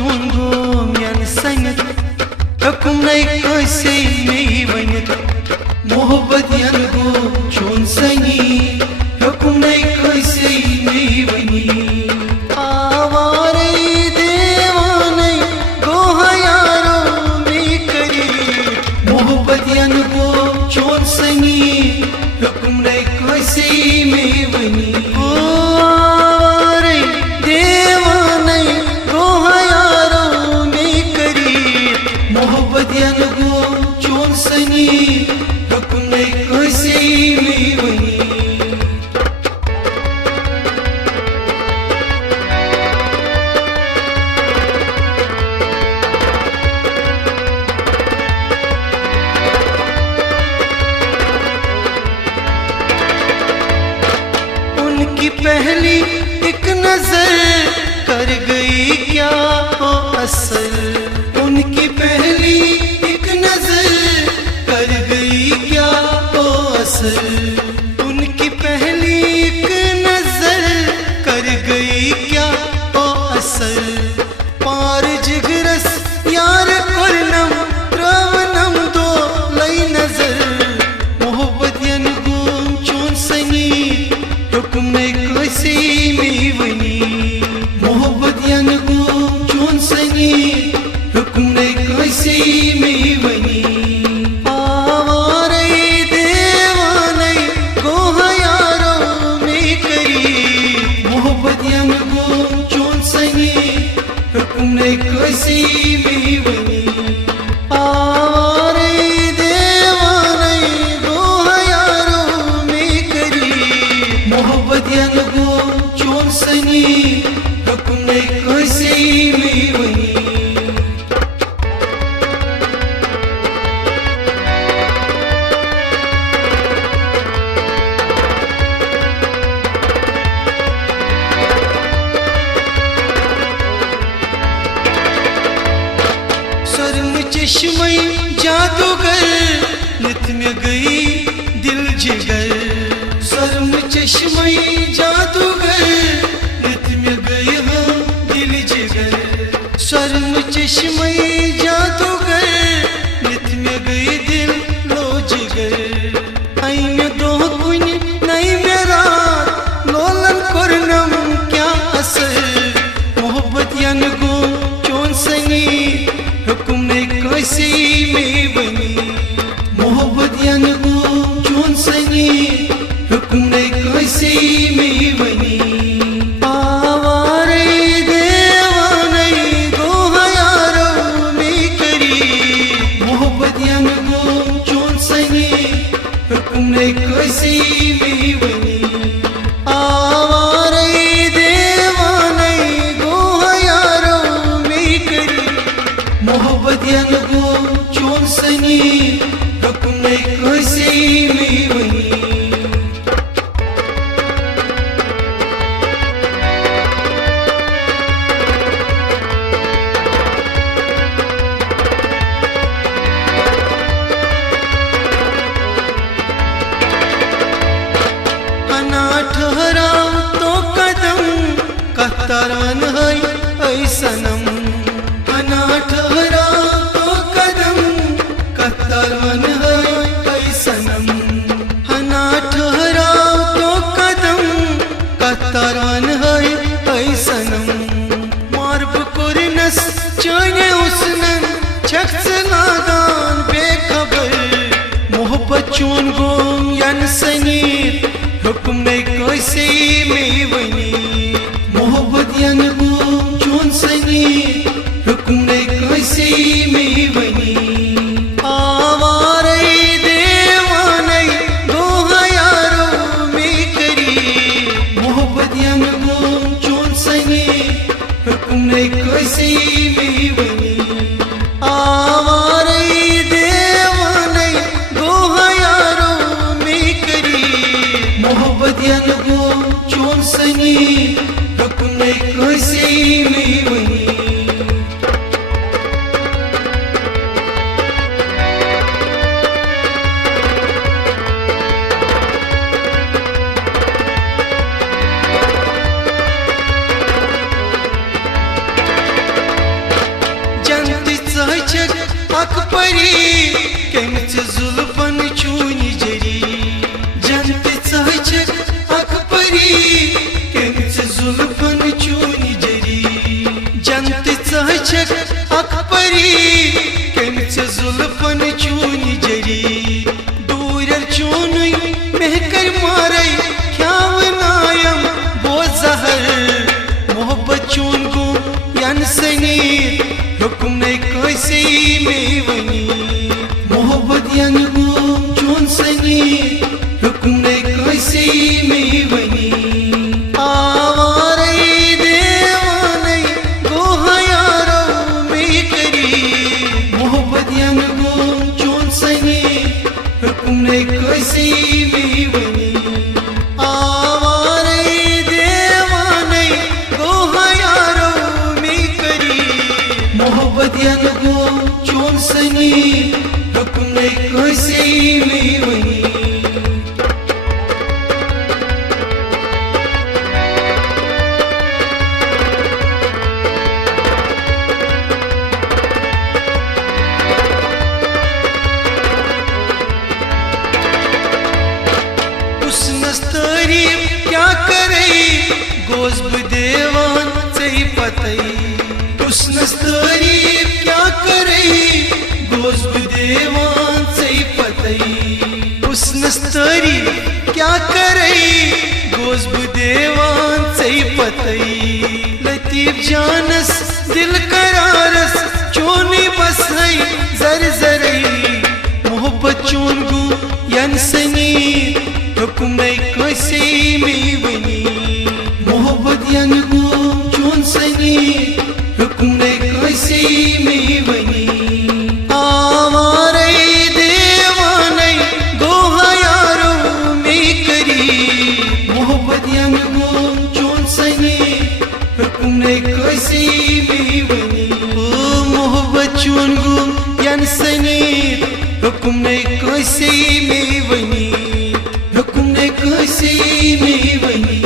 चोन गोम यन सनित हकुम नहीं कैसे नहीं वनित मोहब्बत यन गोम चोन सनी हकुम नहीं कैसे नहीं वनी आवारे देवाने गोहा यारो में करी मोहब्बत यन गोम चोन सनी हकुम नहीं कैसे में वनी पहली एक नजर कर गई क्या हो असल उनकी पहली एक नजर कर गई क्या हो असल उनकी पहली एक नजर कर गई क्या हो असल पार जिगरस यार कुरनम रावनम दो लई नजर मोहब्बत यन गुम चोन सनी हुक्म नहीं कैसे में वनी मोहब्बत यन गुम चोन सनी हुक्म नहीं कैसे में वनी आवारे देवाने गोहा यारो में करी मोहब्बत यन गुम चोन सनी हुक्म नहीं कैसे में वनी आवारे देवाने गोहा यारो में करी मोहब्बत यन गुम चोन सनी हुक्म नहीं कैसे में वनी शर्म चश्मे जादूगर नित में गई दिल जिगर शर्म चश्मे जादूगर नित में गई हम दिल जिगर शर्म चश्मे जादूगर नित में गई दिल लो जिगर आई में दो कुन नहीं मेरा लोलन कुरनम क्या असर मोहब्बत यन गुम चोन सनी हुक्म नहीं कैसे में बनी मोहब्बत यन गुम चोन सनी हुक्म नहीं कैसे में बनी आवारे देवाने गोहा यारो में करी मोहब्बत यन गुम चोन सनी हुक्म नहीं कैसे में बनी आवारे देवाने गोहा यारो में करी मोहब्बत यन गुम चोन सनी हुक्म नहीं कैसे में बनी ठहराओ तो कदम कतरान है ऐसनम अना ठहराओ तो कदम कतरान है ऐसनम अना ठहराओ तो कदम कतरान है ऐसनम मार्ब कुरनस चाने उसनन छक्स नादान बेखबर मोहब्बत चोन गोम यन सनीर हुक्म नहीं कैसे में वनी मोहब्बत यन गुम चोन सनी हुक्म नहीं कैसे में वनी आवारे देवाने गोहा यारो में करी मोहब्बत यन गुम चोन सनी हुक्म नहीं कैसे में वनी आवारे देवाने गोहा यारो में करी मोहब्बत यन गुम चोन सनी हुक्म नहीं कैसे में वनी अख परी कमिच जुल्फन चून जरी जनत चहचक अख परी कमिच जुल्फन चून जरी जनत चहचक अख परी कमिच जुल्फन चून जरी दूर चून महकर मारई ख्यावनायम बो जहर मोहब्बत चून गो यन सनीर हुक्म नहीं कैसे में वनी मोहब्बत यन गो चून सनीर हुक्म नहीं कैसे में वनी आवारे देवाने गो हयारो में करी मोहब्बत यन गो चून सनीर हुक्म नहीं कैसे में वनी मोहब्बत यन गो चून सनी हुक्म नहीं कैसे में वनी उस नस्तरीफ क्या करे गोज देवान सही पतई उस नस्तरीफ क्या करे गोज देवान सही पतई उस नस्तरीफ क्या करे गोज देवान सही पतई लतीफ जानस दिल करारस चोनी बस है जर जरई मोहब्बत चोन गु यन सनी हुक्म नहीं कैसे में वनी मोहब्बत यन गु चोन सनी हुक्म नहीं कैसे में वनी आवारे देवाने गो हयारो में करी मोहब्बत यन गो चोन सनी हुक्म नहीं कैसे में वनी ओ मोहब्बत चोन गो यन सनी हुक्म नहीं कैसे में वनी हुक्म नहीं कैसे में वनी